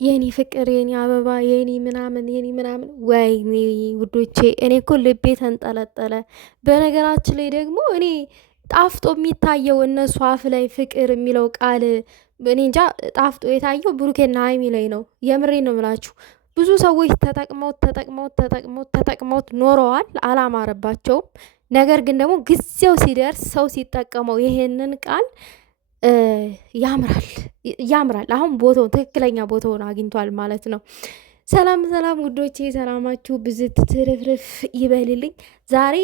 የኔ ፍቅር የኔ አበባ የኔ ምናምን ወይኔ ውዶቼ፣ እኔ እኮ ልቤ ተንጠለጠለ። በነገራችን ላይ ደግሞ እኔ ጣፍጦ የሚታየው እነሱ አፍ ላይ ፍቅር የሚለው ቃል እኔ እንጃ ጣፍጦ የታየው ብሩኬና ሀይሚ ላይ ነው። የምሬ ነው ምላችሁ። ብዙ ሰዎች ተጠቅመውት ኖረዋል፣ አላማረባቸውም። ነገር ግን ደግሞ ጊዜው ሲደርስ ሰው ሲጠቀመው ይሄንን ቃል ያምራል ያምራል። አሁን ቦታውን ትክክለኛ ቦታውን አግኝቷል ማለት ነው። ሰላም ሰላም ውዶቼ፣ ሰላማችሁ ብዝት ትርፍርፍ ይበልልኝ። ዛሬ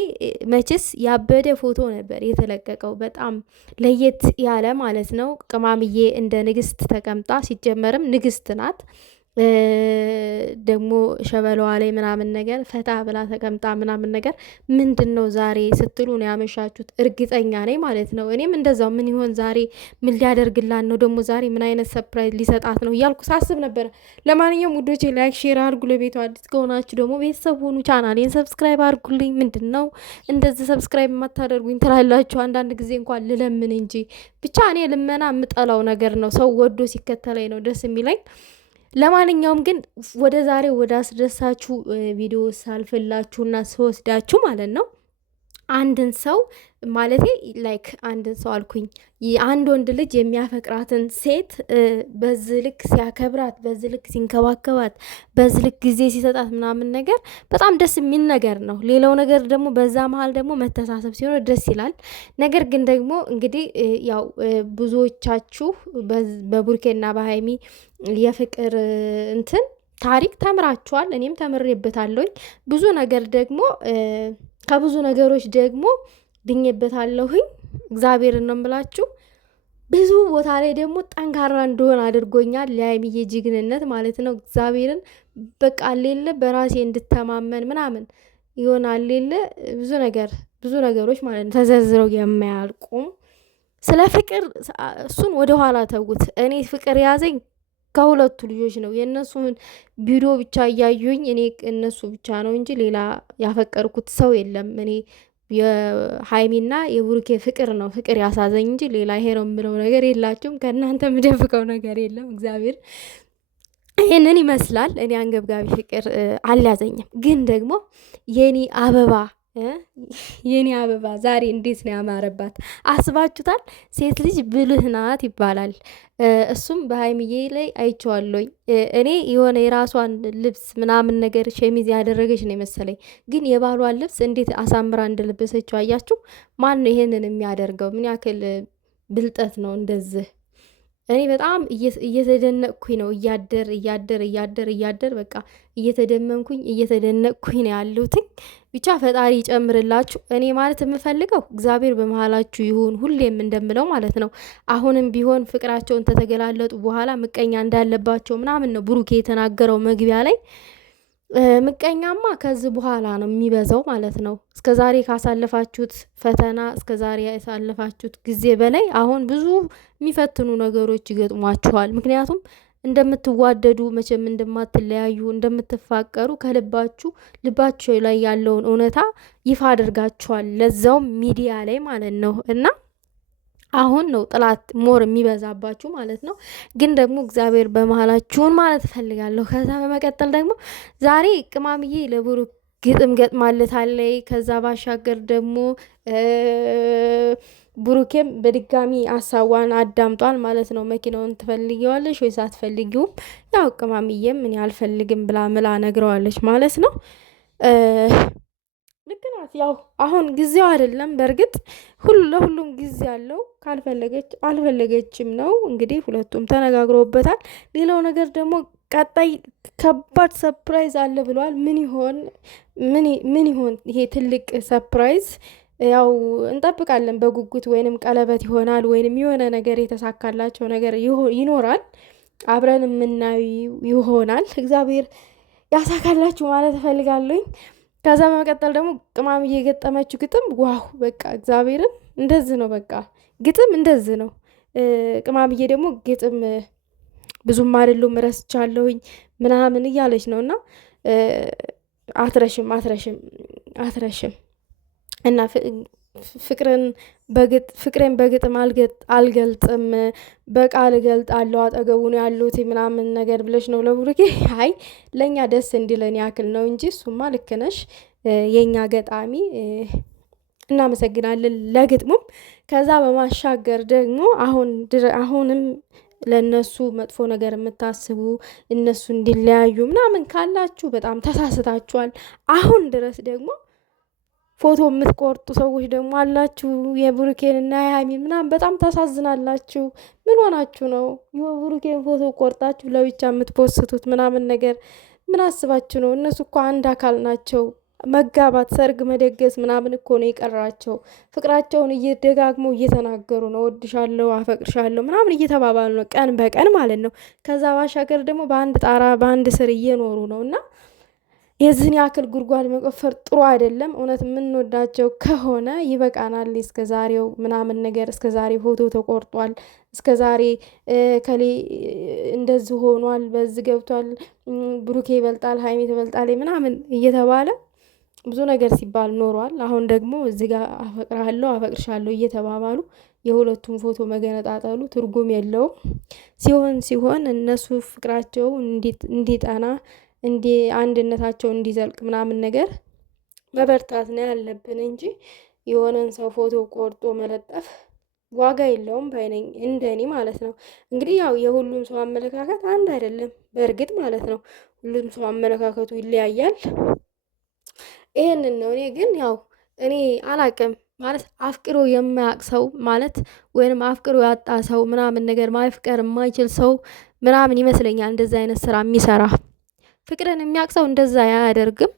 መቼስ ያበደ ፎቶ ነበር የተለቀቀው፣ በጣም ለየት ያለ ማለት ነው። ቅማምዬ እንደ ንግስት ተቀምጣ፣ ሲጀመርም ንግስት ናት ደግሞ ሸበለዋ ላይ ምናምን ነገር ፈታ ብላ ተቀምጣ ምናምን ነገር ምንድን ነው ዛሬ ስትሉ ነው ያመሻችሁት። እርግጠኛ ነኝ ማለት ነው። እኔም እንደዛው ምን ይሆን ዛሬ፣ ምን ሊያደርግላት ነው ደግሞ ዛሬ፣ ምን አይነት ሰፕራይዝ ሊሰጣት ነው እያልኩ ሳስብ ነበረ። ለማንኛውም ውዶቼ ላይክ፣ ሼር አድርጉ። ለቤቱ አዲስ ከሆናችሁ ደግሞ ቤተሰብ ሆኑ። ቻናሌን ሰብስክራይብ አድርጉልኝ። ምንድን ነው እንደዚህ ሰብስክራይብ የማታደርጉኝ ትላላችሁ? አንዳንድ ጊዜ እንኳን ልለምን እንጂ ብቻ እኔ ልመና የምጠላው ነገር ነው። ሰው ወዶ ሲከተለኝ ነው ደስ የሚለኝ። ለማንኛውም ግን ወደ ዛሬ ወደ አስደሳችሁ ቪዲዮ ሳልፍላችሁና ስወስዳችሁ ማለት ነው አንድን ሰው ማለቴ ላይክ አንድን ሰው አልኩኝ አንድ ወንድ ልጅ የሚያፈቅራትን ሴት በዚህ ልክ ሲያከብራት፣ በዚህ ልክ ሲንከባከባት፣ በዚህ ልክ ጊዜ ሲሰጣት ምናምን ነገር በጣም ደስ የሚል ነገር ነው። ሌላው ነገር ደግሞ በዛ መሀል ደግሞ መተሳሰብ ሲሆን ደስ ይላል። ነገር ግን ደግሞ እንግዲህ ያው ብዙዎቻችሁ በቡርኬና በሀይሚ የፍቅር እንትን ታሪክ ተምራችኋል። እኔም ተምሬበታለሁኝ። ብዙ ነገር ደግሞ ከብዙ ነገሮች ደግሞ ድኜበታለሁኝ። እግዚአብሔርን ነው የምላችሁ። ብዙ ቦታ ላይ ደግሞ ጠንካራ እንደሆን አድርጎኛል። የሀይሚዬ ጅግንነት ማለት ነው። እግዚአብሔርን በቃ ሌለ በራሴ እንድተማመን ምናምን ይሆናል ሌለ ብዙ ነገሮች ማለት ነው ተዘርዝረው የማያልቁም። ስለ ፍቅር እሱን ወደኋላ ተውት። እኔ ፍቅር ያዘኝ ከሁለቱ ልጆች ነው። የእነሱን ቪዲዮ ብቻ እያዩኝ እኔ እነሱ ብቻ ነው እንጂ ሌላ ያፈቀርኩት ሰው የለም። እኔ የሀይሚና የቡሩኬ ፍቅር ነው ፍቅር ያሳዘኝ እንጂ ሌላ ይሄ ነው የምለው ነገር የላችሁም። ከእናንተ የምደብቀው ነገር የለም። እግዚአብሔር ይህንን ይመስላል። እኔ አንገብጋቢ ፍቅር አልያዘኝም። ግን ደግሞ የኔ አበባ የኔ አበባ ዛሬ እንዴት ነው ያማረባት! አስባችሁታል? ሴት ልጅ ብልህ ናት ይባላል። እሱም በሀይሚዬ ላይ አይቼዋለሁኝ። እኔ የሆነ የራሷን ልብስ ምናምን ነገር ሸሚዝ ያደረገች ነው የመሰለኝ። ግን የባሏን ልብስ እንዴት አሳምራ እንደለበሰችው አያችሁ? ማን ነው ይሄንን የሚያደርገው? ምን ያክል ብልጠት ነው እንደዚህ! እኔ በጣም እየተደነቅኩኝ ነው። እያደር በቃ እየተደነቅኩኝ ነው ያሉትኝ። ብቻ ፈጣሪ ይጨምርላችሁ። እኔ ማለት የምፈልገው እግዚአብሔር በመሀላችሁ ይሁን፣ ሁሌም እንደምለው ማለት ነው። አሁንም ቢሆን ፍቅራቸውን ተተገላለጡ በኋላ ምቀኛ እንዳለባቸው ምናምን ነው ብሩኬ የተናገረው መግቢያ ላይ። ምቀኛማ ከዚህ በኋላ ነው የሚበዛው ማለት ነው። እስከ ዛሬ ካሳለፋችሁት ፈተና፣ እስከ ዛሬ ያሳለፋችሁት ጊዜ በላይ አሁን ብዙ የሚፈትኑ ነገሮች ይገጥሟችኋል። ምክንያቱም እንደምትዋደዱ መቼም እንደማትለያዩ እንደምትፋቀሩ ልባችሁ ላይ ያለውን እውነታ ይፋ አድርጋችኋል። ለዛውም ሚዲያ ላይ ማለት ነው እና አሁን ነው ጥላት ሞር የሚበዛባችሁ ማለት ነው። ግን ደግሞ እግዚአብሔር በመሀላችሁን ማለት እፈልጋለሁ። ከዛ በመቀጠል ደግሞ ዛሬ ቅማምዬ ለብሩክ ግጥም ገጥማለታለች። ከዛ ባሻገር ደግሞ ብሩኬም በድጋሚ ሀሳቧን አዳምጧል ማለት ነው። መኪናውን ትፈልጊዋለሽ ወይስ አትፈልጊውም? ያው ቅማምዬም እኔ አልፈልግም ብላ ምላ ነግረዋለች ማለት ነው። ልክ ናት። ያው አሁን ጊዜው አይደለም። በእርግጥ ለሁሉም ጊዜ አለው። ካልፈለገች አልፈለገችም ነው እንግዲህ። ሁለቱም ተነጋግሮበታል። ሌላው ነገር ደግሞ ቀጣይ ከባድ ሰፕራይዝ አለ ብለዋል። ምን ይሆን ይሄ ትልቅ ሰፕራይዝ? ያው እንጠብቃለን በጉጉት። ወይንም ቀለበት ይሆናል ወይንም የሆነ ነገር የተሳካላቸው ነገር ይኖራል። አብረን የምናየው ይሆናል። እግዚአብሔር ያሳካላችሁ ማለት እፈልጋለሁኝ። ከዛ በመቀጠል ደግሞ ቅማም እየገጠመችው ግጥም ዋው! በቃ እግዚአብሔርን እንደዚህ ነው። በቃ ግጥም እንደዚህ ነው። ቅማምዬ ደግሞ ግጥም ብዙም አይደሉም ረስቻለሁኝ ምናምን እያለች ነው እና አትረሽም እና ፍቅሬን በግጥም አልገልጥም በቃል እገልጣለሁ አጠገቡ ነው ያሉት ምናምን ነገር ብለሽ ነው ለብሩኬ? አይ ለእኛ ደስ እንዲለን ያክል ነው እንጂ እሱማ ልክ ነሽ። የእኛ ገጣሚ እናመሰግናለን ለግጥሙም። ከዛ በማሻገር ደግሞ አሁንም ለእነሱ መጥፎ ነገር የምታስቡ እነሱ እንዲለያዩ ምናምን ካላችሁ በጣም ተሳስታችኋል። አሁን ድረስ ደግሞ ፎቶ የምትቆርጡ ሰዎች ደግሞ አላችሁ። የብሩኬን እና የሀይሚን ምናምን በጣም ታሳዝናላችሁ። ምን ሆናችሁ ነው የብሩኬን ፎቶ ቆርጣችሁ ለብቻ የምትፖስቱት ምናምን ነገር? ምን አስባችሁ ነው? እነሱ እኮ አንድ አካል ናቸው። መጋባት፣ ሰርግ መደገስ ምናምን እኮ ነው የቀራቸው። ፍቅራቸውን እየደጋግሞ እየተናገሩ ነው። ወድሻለሁ፣ አፈቅርሻለሁ ምናምን እየተባባሉ ነው ቀን በቀን ማለት ነው። ከዛ ባሻገር ደግሞ በአንድ ጣራ በአንድ ስር እየኖሩ ነው እና የዚህን ያክል ጉድጓድ መቆፈር ጥሩ አይደለም። እውነት የምንወዳቸው ከሆነ ይበቃናል። እስከ ዛሬው ምናምን ነገር እስከ ዛሬ ፎቶ ተቆርጧል፣ እስከ ዛሬ ከሌ እንደዚህ ሆኗል፣ በዚህ ገብቷል፣ ብሩኬ ይበልጣል፣ ሀይሜ ትበልጣል ምናምን እየተባለ ብዙ ነገር ሲባል ኖሯል። አሁን ደግሞ እዚህ ጋር አፈቅርሃለሁ አፈቅርሻለሁ እየተባባሉ የሁለቱም ፎቶ መገነጣጠሉ ትርጉም የለውም። ሲሆን እነሱ ፍቅራቸው እንዲጠና አንድነታቸው እንዲዘልቅ ምናምን ነገር መበርታት ነው ያለብን እንጂ የሆነን ሰው ፎቶ ቆርጦ መለጠፍ ዋጋ የለውም ባይነኝ፣ እንደኔ ማለት ነው። እንግዲህ ያው የሁሉም ሰው አመለካከት አንድ አይደለም በእርግጥ ማለት ነው። ሁሉም ሰው አመለካከቱ ይለያያል። ይሄንን ነው። እኔ ግን ያው እኔ አላቅም ማለት አፍቅሮ የማያቅ ሰው ማለት ወይንም አፍቅሮ ያጣ ሰው ምናምን ነገር ማፍቀር የማይችል ሰው ምናምን ይመስለኛል እንደዛ አይነት ስራ የሚሰራ። ፍቅርን የሚያቅ ሰው እንደዛ አያደርግም።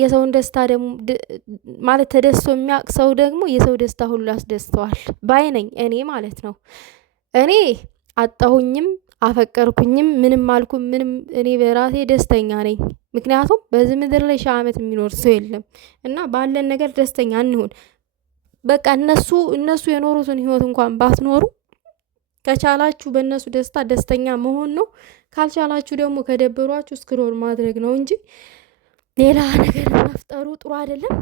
የሰውን ደስታ ደግሞ ማለት ተደስቶ የሚያቅ ሰው ደግሞ የሰው ደስታ ሁሉ ያስደስተዋል ባይነኝ እኔ ማለት ነው። እኔ አጣሁኝም አፈቀርኩኝም ምንም አልኩም ምንም እኔ በራሴ ደስተኛ ነኝ። ምክንያቱም በዚህ ምድር ላይ 1000 ዓመት የሚኖር ሰው የለም እና ባለን ነገር ደስተኛ እንሁን። በቃ እነሱ የኖሩትን ህይወት እንኳን ባትኖሩ ከቻላችሁ በእነሱ ደስታ ደስተኛ መሆን ነው። ካልቻላችሁ ደግሞ ከደበሯችሁ ስክሮል ማድረግ ነው እንጂ ሌላ ነገር መፍጠሩ ጥሩ አይደለም።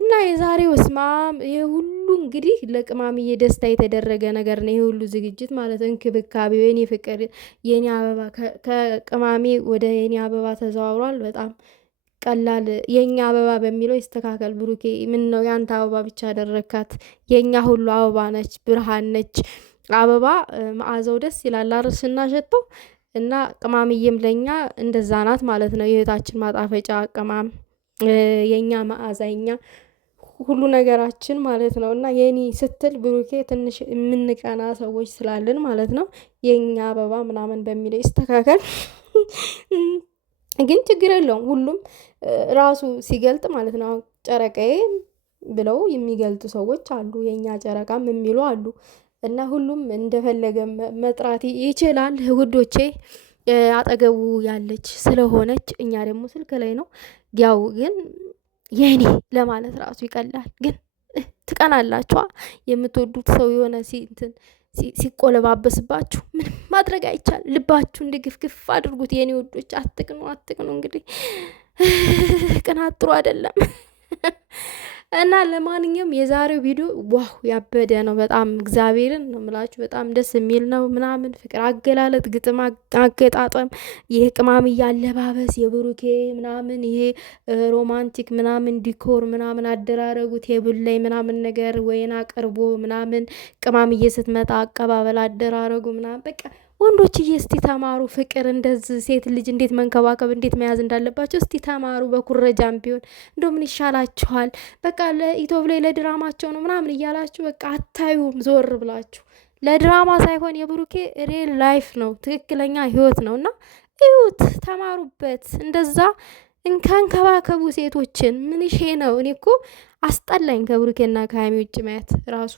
እና የዛሬው ስማም ይሄ ሁሉ እንግዲህ ለቅማምዬ ደስታ የተደረገ ነገር ነው። ይሄ ሁሉ ዝግጅት ማለት እንክብካቤው፣ የኔ ፍቅር፣ የኔ አበባ ከቅማሜ ወደ የኔ አበባ ተዘዋውሯል። በጣም ቀላል የኛ አበባ በሚለው ይስተካከል። ብሩኬ ምን ነው ያንተ አበባ ብቻ አደረካት? የኛ ሁሉ አበባ ነች፣ ብርሃን ነች። አበባ መዓዛው ደስ ይላል አይደል ስናሸተው። እና ቅማምዬም ለኛ እንደዛ ናት ማለት ነው። የህይወታችን ማጣፈጫ ቅማም፣ የኛ መዓዛ፣ የኛ ሁሉ ነገራችን ማለት ነው። እና የኔ ስትል ብሩኬ ትንሽ የምንቀና ሰዎች ስላለን ማለት ነው። የኛ አበባ ምናምን በሚለው ይስተካከል። ግን ችግር የለውም ሁሉም ራሱ ሲገልጥ ማለት ነው። ጨረቃዬ ብለው የሚገልጡ ሰዎች አሉ፣ የኛ ጨረቃም የሚሉ አሉ። እና ሁሉም እንደፈለገ መጥራት ይችላል ውዶቼ። አጠገቡ ያለች ስለሆነች እኛ ደግሞ ስልክ ላይ ነው። ያው ግን የኔ ለማለት ራሱ ይቀላል። ግን ትቀናላችኋ። የምትወዱት ሰው የሆነ ሲቆለባበስባችሁ ምንም ማድረግ አይቻል። ልባችሁ እንዲግፍግፍ አድርጉት የኔ ወዶች። አትቅኑ። እንግዲህ ቅናት ጥሩ አይደለም። እና ለማንኛውም የዛሬው ቪዲዮ ዋው ያበደ ነው በጣም እግዚአብሔርን ነው የምላችሁ። በጣም ደስ የሚል ነው ምናምን ፍቅር አገላለጥ፣ ግጥም አገጣጠም፣ ይሄ ቅማም እያለባበስ የብሩኬ ምናምን ይሄ ሮማንቲክ ምናምን ዲኮር ምናምን አደራረጉ ቴብል ላይ ምናምን ነገር ወይን አቅርቦ ምናምን ቅማምዬ ስትመጣ አቀባበል አደራረጉ ምናምን በቃ ወንዶችዬ እስቲ ተማሩ። ፍቅር እንደዚህ ሴት ልጅ እንዴት መንከባከብ እንዴት መያዝ እንዳለባቸው እስቲ ተማሩ። በኩረጃም ቢሆን እንደ ምን ይሻላችኋል? በቃ ለኢትዮብ ላይ ለድራማቸው ነው ምናምን እያላችሁ በቃ አታዩም ዞር ብላችሁ። ለድራማ ሳይሆን የብሩኬ ሪል ላይፍ ነው፣ ትክክለኛ ህይወት ነው። እና እዩት፣ ተማሩበት። እንደዛ እንከባከቡ ሴቶችን። ምን ሼ ነው? እኔ እኮ አስጠላኝ ከብሩኬና ከሀይሚ ውጭ ማየት ራሱ